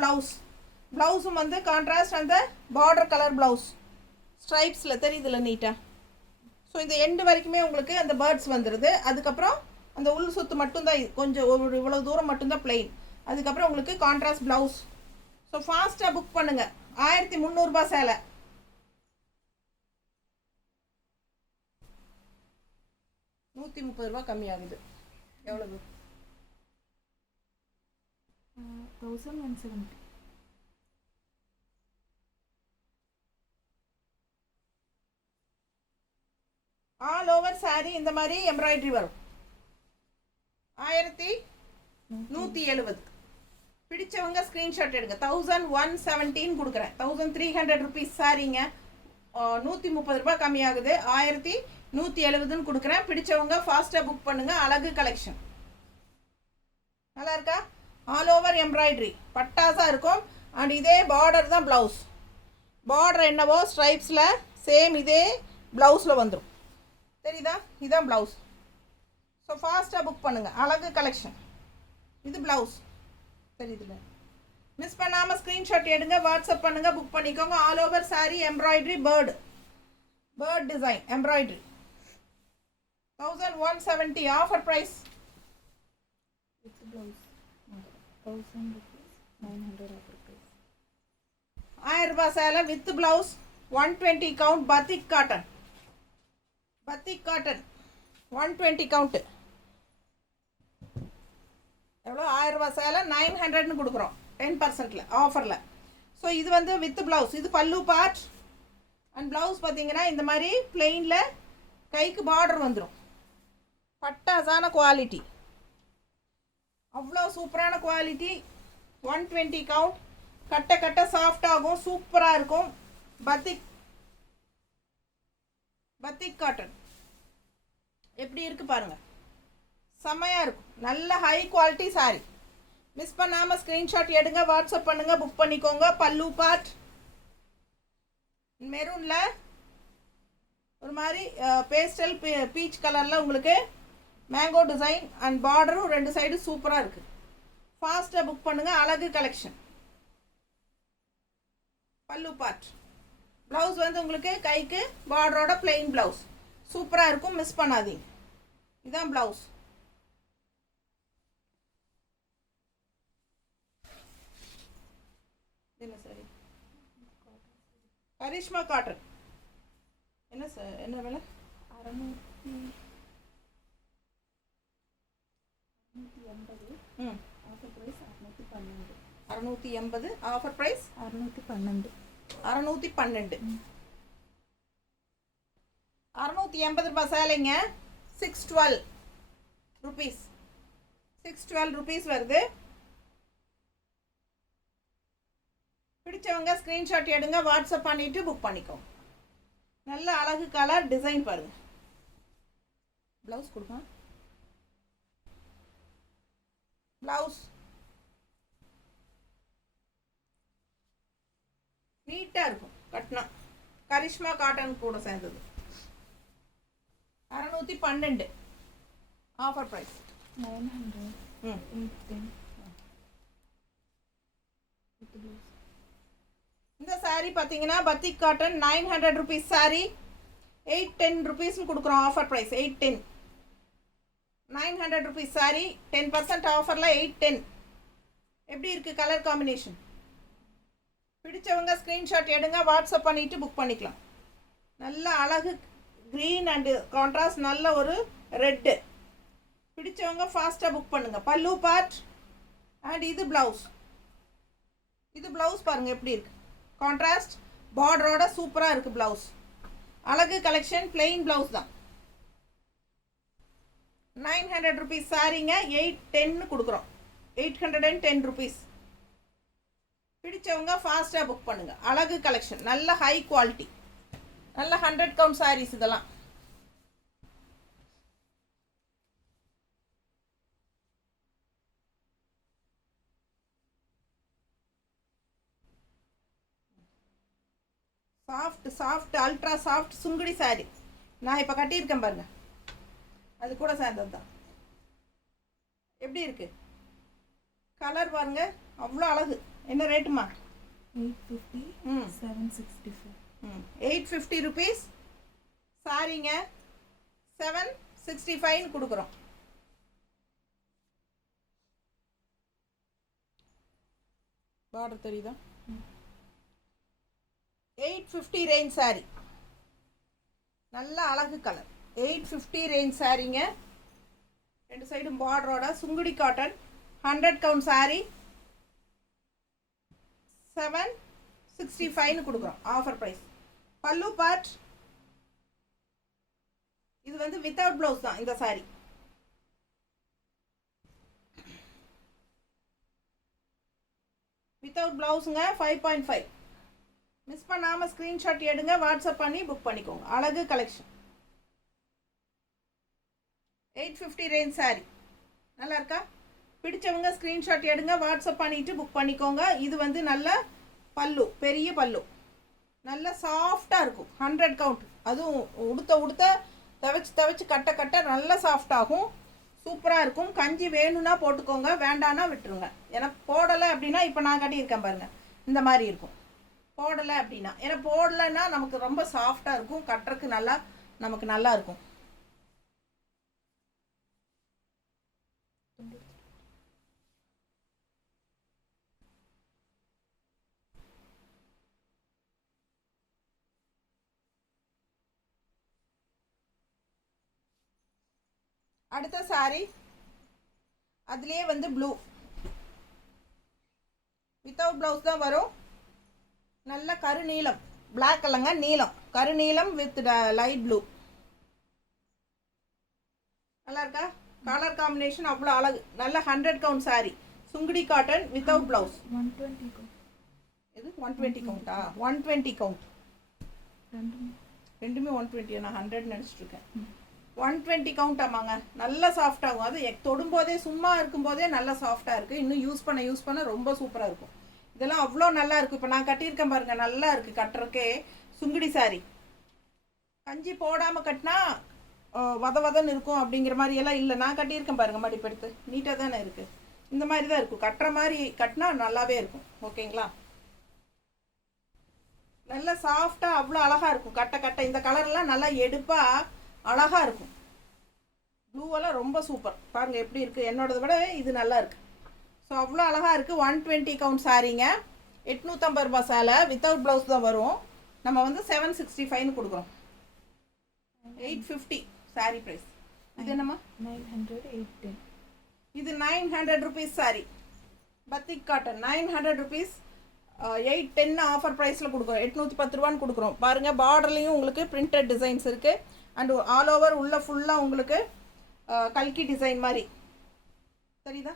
ப்ளவுஸும் வந்து கான்ட்ராஸ்ட் அந்த பார்டர் கலர் ப்ளவுஸ் ஸ்ட்ரைப்ஸில் தெரியுதுல நீட்டாக. ஸோ இந்த எண்டு வரைக்குமே உங்களுக்கு அந்த பேர்ட்ஸ் வந்துடுது. அதுக்கப்புறம் அந்த உள் சுத்து மட்டும்தான் கொஞ்சம் ஒரு இவ்வளோ தூரம் மட்டும்தான் பிளெயின். அதுக்கப்புறம் உங்களுக்கு கான்ட்ராஸ்ட் ப்ளவுஸ். ஸோ ஃபாஸ்ட்டாக புக் பண்ணுங்கள். 1300 சேலை. $130 கம்மியாகுது. எவ்வளவு? 1170. ஆல் ஓவர் சாரி இந்த மாதிரி எம்ப்ராய்டரி வரும். 1170. பிடிச்சவங்க ஸ்க்ரீன்ஷாட் எடுங்க. 1117 கொடுக்குறேன். 1300 ருபீஸ் சாரிங்க. $130 கம்மியாகுது. 1170ன்னு கொடுக்குறேன். பிடிச்சவங்க ஃபாஸ்ட்டாக புக் பண்ணுங்கள். அழகு கலெக்ஷன் நல்லா இருக்கா? ஆல் ஓவர் எம்ப்ராய்டரி பட்டாசாக இருக்கும். அண்ட் இதே பார்டர் தான் ப்ளவுஸ். பார்டர் என்னவோ ஸ்ட்ரைப்ஸில் சேம் இதே ப்ளவுஸில் வந்துடும். தெரியுதா? இதுதான் ப்ளவுஸ். ஸோ ஃபாஸ்ட்டாக புக் பண்ணுங்கள். அழகு கலெக்ஷன். இது ப்ளவுஸ் தெரியுதுல்ல? மிஸ் பண்ணாமல் ஸ்க்ரீன்ஷாட் எடுங்க, வாட்ஸ்அப் பண்ணுங்கள், புக் பண்ணிக்கோங்க. All over saree embroidery bird design embroidery. 1170 offer price. With blouse 1000 rupees, 900 offer price. 1000 ரூபாய் சேலை with blouse. 120 count batik cotton. 120 count. எவ்வளோ? 1000 ரூபாய் சேலை 900ன்னு கொடுக்குறோம் 10%ல ஆஃபரில். ஸோ இது வந்து வித் பிளவுஸ். இது பல்லு பார்ட். அண்ட் ப்ளவுஸ் பார்த்தீங்கன்னா இந்த மாதிரி பிளெயினில் கைக்கு பார்டர் வந்துடும். பட்டாசான குவாலிட்டி, அவ்வளோ சூப்பரான குவாலிட்டி. 120 கவுண்ட். கட்ட சாஃப்டாகும், சூப்பராக இருக்கும். பத்திக் காட்டன் எப்படி இருக்குது பாருங்கள், செம்மையாக இருக்கும். நல்ல ஹை குவாலிட்டி சாரி. மிஸ் பண்ணாமல் ஸ்க்ரீன்ஷாட் எடுங்க, வாட்ஸ்அப் பண்ணுங்கள், புக் பண்ணிக்கோங்க. பல்லு பார்ட் மெரூனில் ஒரு மாதிரி பேஸ்டல் பீச் கலரில் உங்களுக்கு மேங்கோ டிசைன் அண்ட் பார்டரும் ரெண்டு சைடு சூப்பராக இருக்குது. ஃபாஸ்ட்டாக புக் பண்ணுங்கள். அழகு கலெக்ஷன். பல்லு பார்ட். ப்ளவுஸ் வந்து உங்களுக்கு கைக்கு பார்டரோட பிளெயின் ப்ளவுஸ் சூப்பராக இருக்கும், மிஸ் பண்ணாதீங்க. இதுதான் ப்ளவுஸ். என்ன சாரி? கரிஷ்மா காட்டன். என்ன சார், என்ன விலை? 680. ம், ஆஃபர் ப்ரைஸ் 612. 680. Offer price 612. 612. 680 ரூபாய் சேலைங்க. 612 ருபீஸ். 612 ருபீஸ் வருது. பிடிச்சவங்க ஸ்க்ரீன்ஷாட் எடுங்க, வாட்ஸ்அப் பண்ணிவிட்டு புக் பண்ணிக்கோங்க. நல்ல அழகு கலர் டிசைன் பாருங்க. ப்ளவுஸ் கொடுங்க. ப்ளவுஸ் நீட்டாக இருக்கும் கட்டினா. கரிஷ்மா காட்டன் கூட சேர்ந்தது. 612 ஆஃபர் ப்ரைஸ். 900. ம், 810. With blouse. இந்த சாரீ பார்த்தீங்கன்னா பத்திக் காட்டன் 900 ருபீஸ் சாரீ. 810 ருபீஸ்னு கொடுக்குறோம். Offer price 810. 900 ருபீஸ் சாரீ. 10% ஆஃபரில் 810. எப்படி இருக்குது கலர் காம்பினேஷன்? பிடிச்சவங்க ஸ்க்ரீன்ஷாட் எடுங்க, வாட்ஸ்அப் பண்ணிவிட்டு புக் பண்ணிக்கலாம். நல்ல அழகு க்ரீன் அண்டு கான்ட்ராஸ்ட், நல்ல ஒரு ரெட்டு. பிடிச்சவங்க ஃபாஸ்ட்டாக புக் பண்ணுங்கள். பல்லு பார்ட் அண்ட் இது ப்ளவுஸ். இது ப்ளவுஸ் பாருங்கள் எப்படி இருக்குது. கான்ட்ராஸ்ட் பார்டரோட சூப்பராக இருக்குது ப்ளவுஸ். அழகு கலெக்ஷன். பிளெயின் ப்ளவுஸ் தான். 900 ருபீஸ் சாரீங்க. 810 கொடுக்குறோம். 810 ருபீஸ். பிடிச்சவங்க ஃபாஸ்ட்டாக புக் பண்ணுங்கள். அழகு கலெக்ஷன். நல்ல ஹை குவாலிட்டி. நல்ல 100 கவுண்ட் சாரீஸ் இதெல்லாம். Soft ultra soft Sungudi sorry. நான் இப்போ கட்டியிருக்கேன் பாருங்க, அது கூட சேர்ந்தது தான். எப்படி இருக்கு கலர் பாருங்க, அவ்வளோ அழகு. என்ன ரேட்டுமா? 850. 765. 850 ருபீஸ் சாரிங்க. 765 கொடுக்குறோம். பார்டர் தெரியுதா? 850 ரேஞ்ச் சாரி. நல்ல அழகு கலர். 850 ரேஞ்ச் சாரிங்க. ரெண்டு சைடும் பார்டரோட சுங்குடி காட்டன் 100 கவுண்ட் சாரி. 765 கொடுக்குறோம். Offer price. பல்லு பார்ட். இது வந்து வித்தவுட் ப்ளவுஸ் தான் இந்த சாரி. வித்தவுட் ப்ளவுஸுங்க. 5.5. மிஸ் பண்ணாமல் ஸ்க்ரீன்ஷாட் எடுங்க, வாட்ஸ்அப் பண்ணி புக் பண்ணிக்கோங்க. அழகு கலெக்ஷன். 850 range sorry. நல்லா இருக்கா? பிடிச்சவங்க ஸ்க்ரீன்ஷாட் எடுங்க, வாட்ஸ்அப் பண்ணிவிட்டு புக் பண்ணிக்கோங்க. இது வந்து நல்ல பல்லு, பெரிய பல்லு. நல்ல சாஃப்டாக இருக்கும். 100 கவுண்ட். அதுவும் உடுத்த துவைச்சு கட்ட கட்ட நல்ல சாஃப்டாகும். சூப்பராக இருக்கும். கஞ்சி வேணும்னா போட்டுக்கோங்க, வேண்டான்னா விட்டுருங்க. ஏன்னா போடலை அப்படின்னா இப்போ நான் கட்டியிருக்கேன் பாருங்கள், இந்த மாதிரி இருக்கும். போடலை அப்படின்னா, ஏன்னா போடலைன்னா நமக்கு ரொம்ப சாஃப்டாக இருக்கும், கட்டுறதுக்கு நல்லா நமக்கு நல்லா இருக்கும். அடுத்த சாரி அதுலேயே வந்து ப்ளூ வித்தவுட் ப்ளவுஸ் தான் வரும். நல்ல கருநீலம், பிளாக் இல்லைங்க, நீலம், கருநீலம் வித் லைட் ப்ளூ. நல்லா இருக்கா? கலர் காம்பினேஷன் அவ்வளோ அழகு. நல்ல 100 count sorry. Sungudi cotton without blouse. 120 count. இது 120 கவுண்டா? 120 கவுண்ட். ரெண்டுமே 120. நான் 100 நினச்சிட்டு இருக்கேன். 120 கவுண்ட் ஆமாங்க. நல்லா சாஃப்டாகும். அது தொடும்போதே சும்மா இருக்கும்போதே நல்லா சாஃப்டாக இருக்குது. இன்னும் யூஸ் பண்ண ரொம்ப சூப்பராக இருக்கும். இதெல்லாம் அவ்வளோ நல்லா இருக்கும். இப்போ நான் கட்டியிருக்கேன் பாருங்கள், நல்லா இருக்குது கட்டுறக்கே. சுங்குடி சாரி கஞ்சி போடாமல் கட்டினா வத வதன்னு இருக்கும் அப்படிங்கிற மாதிரி எல்லாம் இல்லை. நான் கட்டியிருக்கேன் பாருங்கள், மடிப்பெடுத்து நீட்டாக தானே இருக்குது. இந்த மாதிரி தான் இருக்கும். கட்டுற மாதிரி கட்டினா நல்லாவே இருக்கும். ஓகேங்களா? நல்லா சாஃப்டாக அவ்வளோ அழகாக இருக்கும். கட்ட இந்த கலர்லாம் நல்லா எடுப்பாக அழகாக இருக்கும். ப்ளூவெல்லாம் ரொம்ப சூப்பர். பாருங்கள் எப்படி இருக்குது. என்னோடதை விட இது நல்லா இருக்குது. ஸோ அவ்வளோ அழகாக இருக்குது. 120 கவுண்ட் சாரீங்க. 850 ரூபா சேலை. வித்தவுட் ப்ளவுஸ் தான் வரும். நம்ம வந்து 765 கொடுக்குறோம். 850 சாரீ ப்ரைஸ். இது என்னம்மா? 900, 810. இது 900 rupees sari. Batik cotton 900 rupees. 810 offer ப்ரைஸில் கொடுக்குறோம். 810 ரூபான்னு கொடுக்குறோம். பாருங்கள், பார்டர்லேயும் உங்களுக்கு பிரிண்டட் டிசைன்ஸ் இருக்குது. அண்ட் ஆல் ஓவர் உள்ள ஃபுல்லாக உங்களுக்கு கல்கி டிசைன் மாதிரி சரிதா?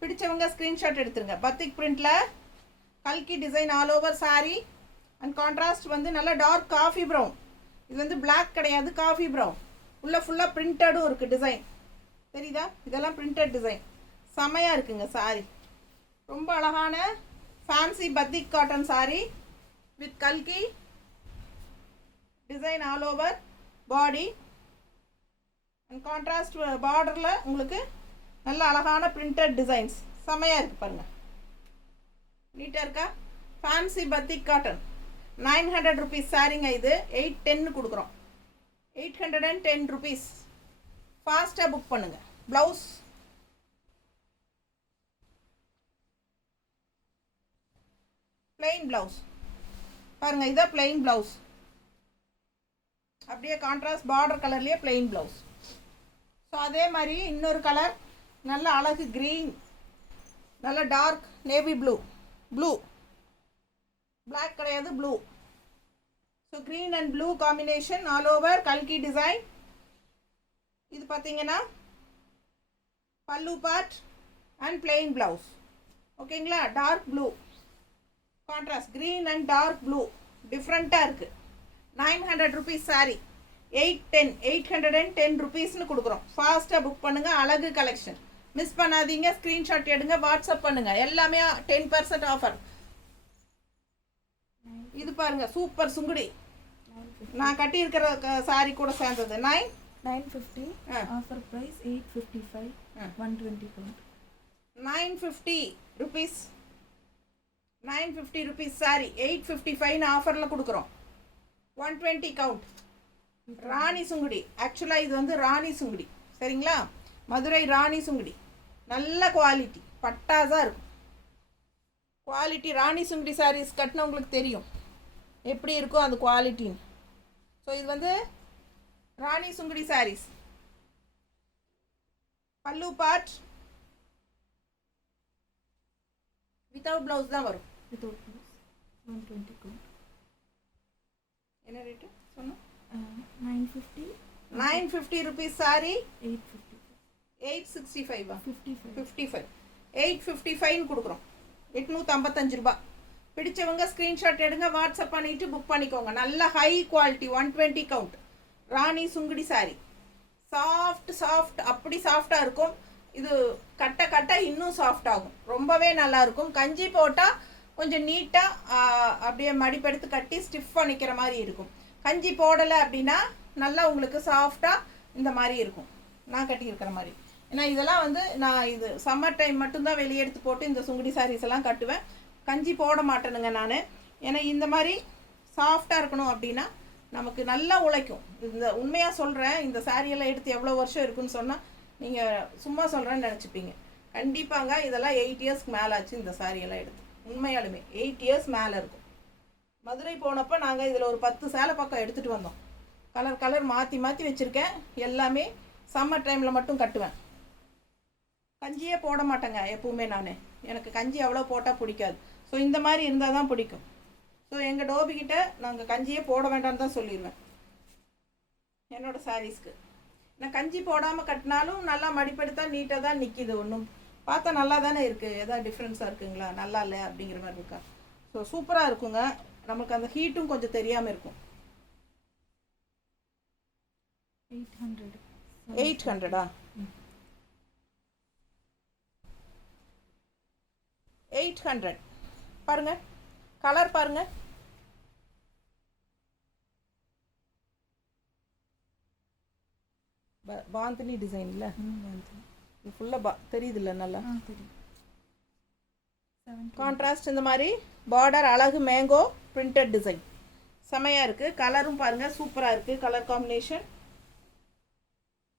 பிடிச்சவங்க ஸ்க்ரீன்ஷாட் எடுத்துருங்க. பத்திக் பிரிண்டில் கல்கி design all over sari. And contrast வந்து நல்லா டார்க் காஃபி ப்ரௌன். இது வந்து பிளாக் கிடையாது, காஃபி ப்ரௌன். உள்ள ஃபுல்லாக பிரிண்டடும் இருக்குது டிசைன். தெரியுதா? இதெல்லாம் பிரிண்டட் டிசைன். செமையாக இருக்குங்க சாரீ. ரொம்ப அழகான fancy batik cotton sari with கல்கி design all over body. And contrast பார்டரில் உங்களுக்கு நல்ல அழகான பிரிண்டட் டிசைன்ஸ். செமையாக இருக்குது பாருங்கள். நீட்டாக இருக்கா? ஃபேன்சி பத்திக் காட்டன் 900 ருபீஸ் சாரீங்க. இது 810 கொடுக்குறோம். 810 ருபீஸ். ஃபாஸ்ட்டாக புக் பண்ணுங்கள். ப்ளவுஸ் பிளெயின் ப்ளவுஸ் பாருங்கள். இதான் பிளெயின் ப்ளவுஸ். அப்படியே கான்ட்ராஸ்ட் பார்டர் கலர்லேயே பிளெயின் ப்ளவுஸ். ஸோ அதே மாதிரி இன்னொரு கலர் நல்ல அழகு க்ரீன், நல்ல டார்க் நேவி ப்ளூ பிளாக் கிடையாது, blue. So green and blue combination all over கல்கி டிசைன். இது பார்த்தீங்கன்னா பல்லு பார்ட் அண்ட் பிளெயின் ப்ளவுஸ். ஓகேங்களா? Dark blue contrast green and dark blue டிஃப்ரெண்ட்டாக இருக்குது. 900 ருபீஸ் சாரீ. 810 ருபீஸ்னு கொடுக்குறோம். ஃபாஸ்ட்டாக புக் பண்ணுங்கள். அழகு கலெக்ஷன் மிஸ் பண்ணாதீங்க. ஸ்க்ரீன்ஷாட் எடுங்க, வாட்ஸ்அப் பண்ணுங்கள். எல்லாமே 10% ஆஃபர். இது பாருங்கள், சூப்பர் சுங்குடி. நான் கட்டியிருக்கிற சாரீ கூட சேர்ந்தது. 950 offer price 855. 120 count. 950 rupees. 950 rupees saree 855 ஆஃபரில் கொடுக்குறோம். 120 கவுண்ட். ராணி சுங்குடி. ஆக்சுவலாக இது வந்து ராணி சுங்குடி. சரிங்களா? மதுரை ராணி சுங்குடி. நல்ல குவாலிட்டி, பட்டாஸாக இருக்கும். குவாலிட்டி ராணி சுங்குடி சாரீஸ் கட்டினவங்களுக்கு தெரியும் எப்படி இருக்கும் அது குவாலிட்டின்னு. ஸோ இது வந்து ராணி சுங்குடி சாரீஸ். பல்லு பார்ட் வித்தவுட் ப்ளவுஸ் தான் வரும். Without blouse 120 count. என்ன ரேட்டு சொன்னோம்? 950 ருபீஸ் சாரி. 855. 865 855 கொடுக்குறோம். 855 ரூபாய். பிடிச்சவங்க ஸ்க்ரீன்ஷாட் எடுங்க, வாட்ஸ்அப் பண்ணிவிட்டு புக் பண்ணிக்கோங்க. நல்ல ஹை குவாலிட்டி 120 கவுண்ட் ராணி சுங்குடி சாரி. சாஃப்ட் அப்படி சாஃப்டாக இருக்கும். இது கட்ட இன்னும் சாஃப்ட் ஆகும். ரொம்பவே நல்லா இருக்கும். கஞ்சி போட்டால் கொஞ்சம் நீட்டாக அப்படியே மடிப்பெடுத்து கட்டி ஸ்டிஃபாக நிற்கிற மாதிரி இருக்கும். கஞ்சி போடலை அப்படின்னா நல்லா உங்களுக்கு சாஃப்டாக இந்த மாதிரி இருக்கும். நான் கட்டியிருக்கிற மாதிரி. ஏன்னா இதெல்லாம் வந்து நான் இது சம்மர் டைம் மட்டும்தான் வெளியே எடுத்து போட்டு இந்த சுங்குடி சாரீஸ் எல்லாம் கட்டுவேன். கஞ்சி போட மாட்டேனுங்க நான். ஏன்னா இந்த மாதிரி சாஃப்டாக இருக்கணும் அப்படின்னா நமக்கு நல்லா உழைக்கும். இந்த உண்மையாக சொல்கிறேன். இந்த சாரியெல்லாம் எடுத்து எவ்வளோ வருஷம் இருக்குன்னு சொன்னால் நீங்கள் சும்மா சொல்கிறேன்னு நினச்சிப்பீங்க. கண்டிப்பாங்க இதெல்லாம் 8 இயர்ஸ்க்கு மேலே ஆச்சு இந்த சாரியெல்லாம் எடுத்து. உண்மையாலுமே 8 இயர்ஸ் மேலே இருக்கும். மதுரை போனப்போ நாங்கள் இதில் ஒரு 10 சேலை பக்கம் எடுத்துகிட்டு வந்தோம். கலர் மாற்றி வச்சுருக்கேன். எல்லாமே சம்மர் டைமில் மட்டும் கட்டுவேன். கஞ்சியே போட மாட்டேங்க எப்பவுமே நான். எனக்கு கஞ்சி அவ்வளோ போட்டால் பிடிக்காது. ஸோ இந்த மாதிரி இருந்தால் தான் பிடிக்கும். ஸோ எங்கள் டோபிக்கிட்ட நாங்கள் கஞ்சியே போட வேண்டாம்னு தான் சொல்லிடுவேன் என்னோடய சாரீஸ்க்கு. நான் கஞ்சி போடாமல் கட்டினாலும் நல்லா மடிப்பெடுத்தா நீட்டாக தான் நிற்கிது. ஒன்றும் பார்த்தா நல்லா தானே இருக்குது. எதாவது டிஃப்ரென்ஸாக இருக்குங்களா, நல்லா இல்லை அப்படிங்கிற மாதிரி இருக்கா? ஸோ சூப்பராக இருக்குங்க. நமக்கு அந்த ஹீட்டும் கொஞ்சம் தெரியாமல் இருக்கும். 800 800 பாருங்க. கலர் பாருங்க. பாந்தினி டிசைனில் வந்து இது ஃபுல்லாக தெரியுதுல்ல நல்லா தெரியும் 720. கான்ட்ராஸ்ட் இந்த மாதிரி பார்டர் அழகு மேங்கோ பிரிண்டட் டிசைன் செமையாக இருக்குது. கலரும் பாருங்கள் சூப்பராக இருக்குது. Colour combination.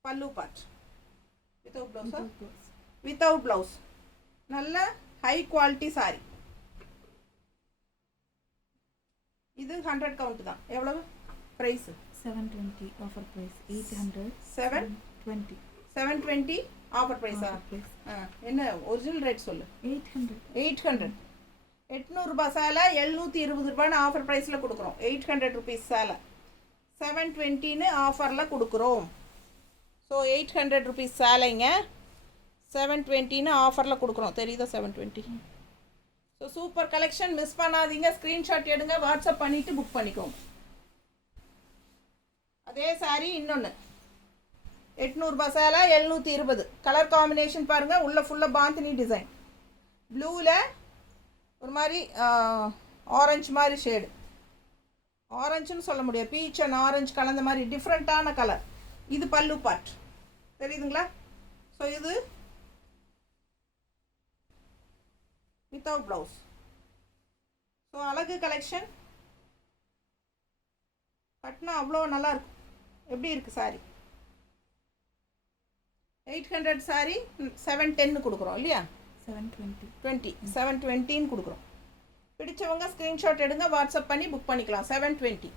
பல்லு பார்ட் வித்தவுட் ப்ளவுஸா? Without blouse. நல்ல ஹை குவாலிட்டி சாரி. இது 100 கவுண்ட் தான். எவ்வளவு ப்ரைஸு? 720 offer price 800. 720 720 ஆஃபர் ப்ரைஸா? என்ன ஒரிஜினல் ரேட் சொல்லு. 800. 800. 800 ரூபாய் சேலை 720 ரூபான்னு ஆஃபர் ப்ரைஸில் கொடுக்குறோம். 800 ருபீஸ் சேலை 720ன்னு ஆஃபரில் கொடுக்குறோம். ஸோ 800 ருபீஸ் சேலைங்க 720ன்னு ஆஃபரில் கொடுக்குறோம். தெரியுதா 720? So super collection. மிஸ் பண்ணாதீங்க. ஸ்க்ரீன்ஷாட் எடுங்க, வாட்ஸ்அப் பண்ணிவிட்டு புக் பண்ணிக்கோங்க. அதே சாரி இன்னொன்று 800 ரூபாய் சேலை 720. கலர் காம்பினேஷன் பாருங்கள். உள்ள ஃபுல்லாக பாந்தினி டிசைன். ப்ளூவில் ஒரு மாதிரி ஆரஞ்சு மாதிரி ஷேடு. ஆரஞ்சுன்னு சொல்ல முடியாது, பீச் அண்ட் ஆரஞ்சு கலந்த மாதிரி டிஃப்ரெண்ட்டான கலர். இது பல்லு பார்ட் தெரியுதுங்களா? ஸோ இது வித்தவுட் ப்ளவுஸ். ஸோ அழகு கலெக்ஷன். கட்டினா அவ்வளோ நல்லா இருக்கும். எப்படி இருக்குது சாரி? 800 சாரி 710 கொடுக்குறோம் இல்லையா? 720. 720ன்னு கொடுக்குறோம். பிடிச்சவங்க ஸ்க்ரீன்ஷாட் எடுங்க, வாட்ஸ்அப் பண்ணி புக் பண்ணிக்கலாம். 720.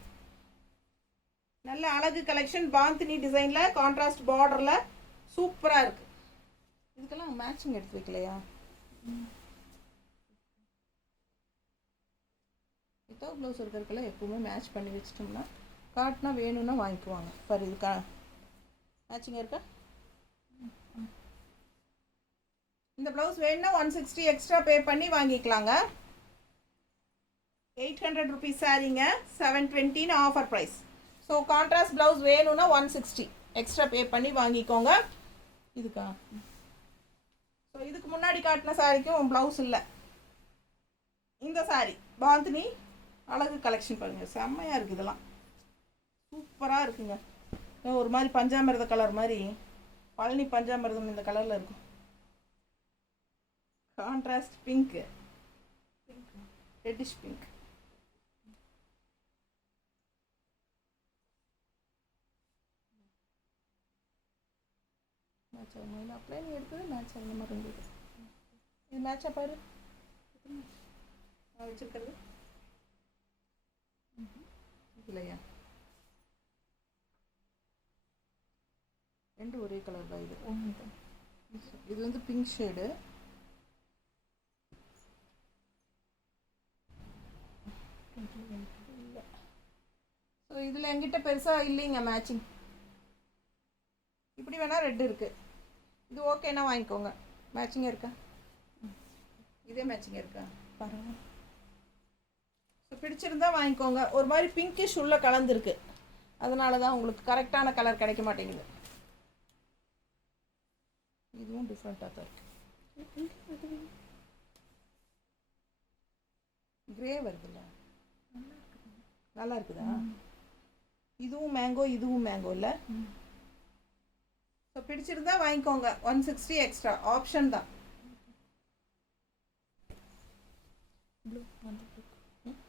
நல்ல அழகு கலெக்ஷன். பாந்தினி டிசைனில் கான்ட்ராஸ்ட் பார்டரில் சூப்பராக இருக்குது. இதுக்கெல்லாம் மேட்சிங் எடுத்து வைக்கலையா? வித்தவுட் ப்ளவுஸ் இருக்கிறதுக்கெல்லாம் எப்பவுமே மேட்ச் பண்ணி வச்சிட்டோம்னா காட்டினா வேணும்னா வாங்கிக்குவாங்க. பாரு இதுக்கா மேட்சிங் இருக்கா? இந்த ப்ளவுஸ் வேணும்னா 160 எக்ஸ்ட்ரா பே பண்ணி வாங்கிக்கலாங்க. 800 ருபீஸ் சாரீங்க 720ன்னு offer price. So contrast blouse வேணும்னா 160 எக்ஸ்ட்ரா பே பண்ணி வாங்கிக்கோங்க. இதுக்கா? ஸோ இதுக்கு முன்னாடி காட்டின சாரிக்கும் ப்ளவுஸ் இல்லை. இந்த சாரி பாந்தினி அழகு கலெக்ஷன் பாருங்கள். செம்மையாக இருக்குது. இதெல்லாம் சூப்பராக இருக்குங்க. ஒரு மாதிரி பஞ்சாமிரத கலர் மாதிரி, பழனி பஞ்சாமிரதம் இந்த கலரில் இருக்கும். Contrast pink, reddish pink. Match ஆகும். அப்ளை எடுத்தது மேட்ச் ஆகுற மாதிரி இருந்தது. இது மேட்சாக பாரு. நான் வச்சுருக்கிறது இல்லையா? ரெண்டு ஒரே கலர் தான். இது வந்து பிங்க் ஷேடு. இல்லை. ஸோ இதில் என்கிட்ட பெருசாக இல்லைங்க மேட்சிங். இப்படி வேணால் ரெட் இருக்குது. இது ஓகேனா வாங்கிக்கோங்க. மேட்சிங்காக இருக்கா? இதே மேட்சிங்காக இருக்கா? பரவாயில்ல. ஸோ பிடிச்சிருந்தா வாங்கிக்கோங்க. ஒரு மாதிரி பிங்கிஷ் உள்ள கலந்துருக்கு, அதனால தான் உங்களுக்கு கரெக்டான கலர் கிடைக்க மாட்டேங்குது. இதுவும் டிஃப்ரெண்ட்டாக தான் இருக்குது. கிரே வருதுல்ல, நல்லா இருக்குதா? இதுவும் மேங்கோ, இதுவும் மேங்கோ இல்லை? ஸோ பிடிச்சிருந்தா வாங்கிக்கோங்க. 160 எக்ஸ்ட்ரா ஆப்ஷன் தான். ப்ளூ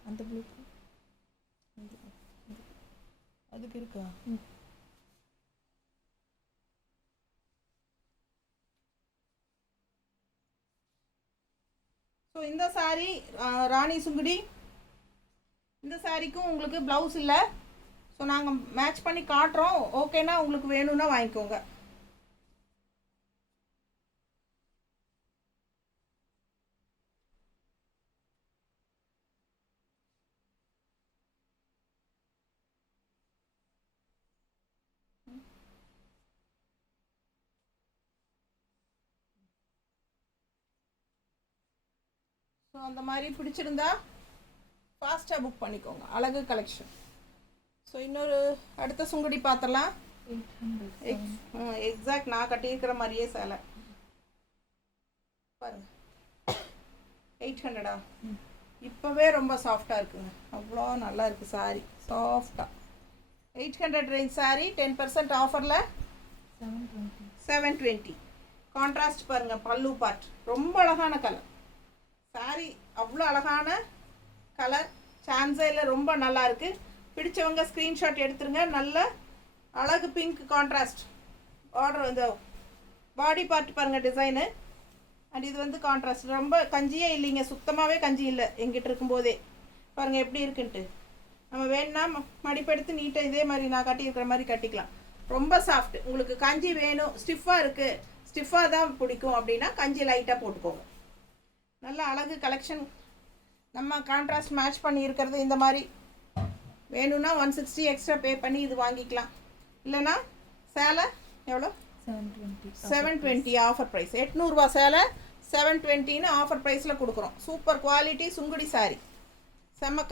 அந்த ப்ளூ அதுக்கு இருக்கா? ஸோ இந்த சாரீ ராணி சுங்குடி. இந்த சாரிக்கும் உங்களுக்கு ப்ளவுஸ் இல்லை. ஸோ நாங்கள் மேட்ச் பண்ணி காட்டுறோம். ஓகேனா உங்களுக்கு வேணும்னா வாங்கிக்கோங்க. ஸோ அந்த மாதிரி பிடிச்சிருந்தா ஃபாஸ்ட்டாக புக் பண்ணிக்கோங்க. அழகு கலெக்ஷன். ஸோ இன்னொரு அடுத்த சுங்குடி பார்த்துடலாம். 800. எக்ஸாக்ட் நான் கட்டியிருக்கிற மாதிரியே சேலை பாருங்க. 800ஆ? இப்போவே ரொம்ப சாஃப்டாக இருக்குங்க. அவ்வளோ நல்லா இருக்குது சாரி, சாஃப்டாக. 800 ரேஞ்ச் சாரி 10% ஆஃபரில் 720. 720. கான்ட்ராஸ்ட் பாருங்கள், பல்லு பார்ட் ரொம்ப அழகான கலர். சாரி அவ்வளோ அழகான கலர், சான்ஸே இல்லை, ரொம்ப நல்லா இருக்குது. பிடிச்சவங்க ஸ்க்ரீன்ஷாட் எடுத்துருங்க. நல்ல அழகு பிங்க் கான்ட்ராஸ்ட் ஆர்டர். இந்த பாடி பார்ட் பாருங்கள் டிசைனு. அண்ட் இது வந்து கான்ட்ராஸ்ட், ரொம்ப கஞ்சியே இல்லைங்க, சுத்தமாகவே கஞ்சி இல்லை எங்கிட்ட இருக்கும்போதே. பாருங்கள் எப்படி இருக்குன்ட்டு. நம்ம வேணும்னா மடிப்பெடுத்து நீட்டாக இதே மாதிரி நான் கட்டியிருக்கிற மாதிரி கட்டிக்கலாம். ரொம்ப சாஃப்ட். உங்களுக்கு கஞ்சி வேணும், ஸ்டிஃபாக இருக்குது, ஸ்டிஃபாக தான் பிடிக்கும் அப்படின்னா கஞ்சி லைட்டாக போட்டுக்கோங்க. நல்ல அழகு கலெக்ஷன். நம்ம கான்ட்ராஸ்ட் மேட்ச் பண்ணி இருக்கிறது இந்த மாதிரி வேணும்னா 160 எக்ஸ்ட்ரா பே பண்ணி இது வாங்கிக்கலாம். இல்லைனா சேலை எவ்வளோ? 720 ஆஃபர் ப்ரைஸ். 800 சேலை 720ன்னு ஆஃபர் ப்ரைஸில் கொடுக்குறோம். Super quality Sungudi sorry. செம்ம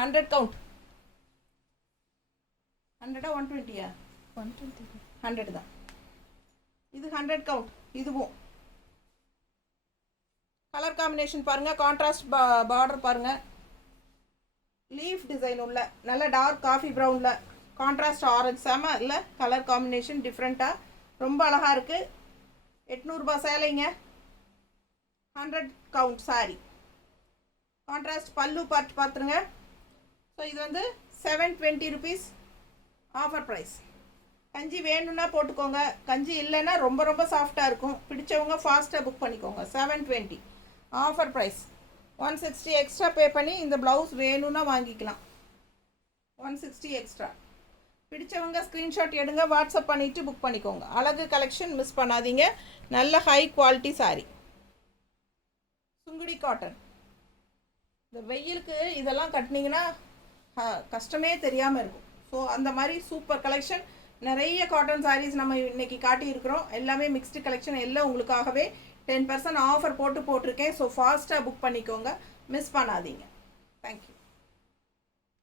100 கவுண்ட். 100 120 100 தான். இது 100 கவுண்ட். இதுவும் கலர் காம்பினேஷன் பாருங்கள், கான்ட்ராஸ்ட் பார்டர் பாருங்கள், லீஃப் டிசைன் உள்ள நல்ல டார்க் காஃபி ப்ரௌனில் கான்ட்ராஸ்ட் ஆரஞ்சு. செம இல்லை கலர் காம்பினேஷன், டிஃப்ரெண்ட்டாக ரொம்ப அழகாக இருக்குது. 800 சேலைங்க, 100 கவுண்ட் சாரி. கான்ட்ராஸ்ட் பல்லு பார்த்துருங்க. ஸோ இது வந்து 720 ருபீஸ் ஆஃபர் ப்ரைஸ். கஞ்சி வேணும்னா போட்டுக்கோங்க, கஞ்சி இல்லைன்னா ரொம்ப ரொம்ப சாஃப்டாக இருக்கும். பிடிச்சவங்க ஃபாஸ்ட்டாக புக் பண்ணிக்கோங்க. 720 ஆஃபர் ப்ரைஸ். 160 எக்ஸ்ட்ரா பே பண்ணி இந்த ப்ளவுஸ் வேணும்னா வாங்கிக்கலாம். 160 எக்ஸ்ட்ரா. பிடிச்சவங்க ஸ்க்ரீன்ஷாட் எடுங்க, வாட்ஸ்அப் பண்ணிவிட்டு புக் பண்ணிக்கோங்க. அழகு கலெக்ஷன் மிஸ் பண்ணாதீங்க. நல்ல high quality sorry, Sungudi cotton. இந்த வெயிலுக்கு இதெல்லாம் கட்டினீங்கன்னா கஷ்டமே தெரியாமல் இருக்கும். ஸோ அந்த மாதிரி சூப்பர் கலெக்ஷன். நிறைய காட்டன் சாரீஸ் நம்ம இன்றைக்கி காட்டியிருக்கிறோம். எல்லாமே மிக்ஸ்டு கலெக்ஷன். எல்லாம் உங்களுக்காகவே 10% ஆஃபர் போட்டிருக்கேன். ஸோ ஃபாஸ்ட்டாக புக் பண்ணிக்கோங்க, மிஸ் பண்ணாதீங்க. தேங்க்யூ.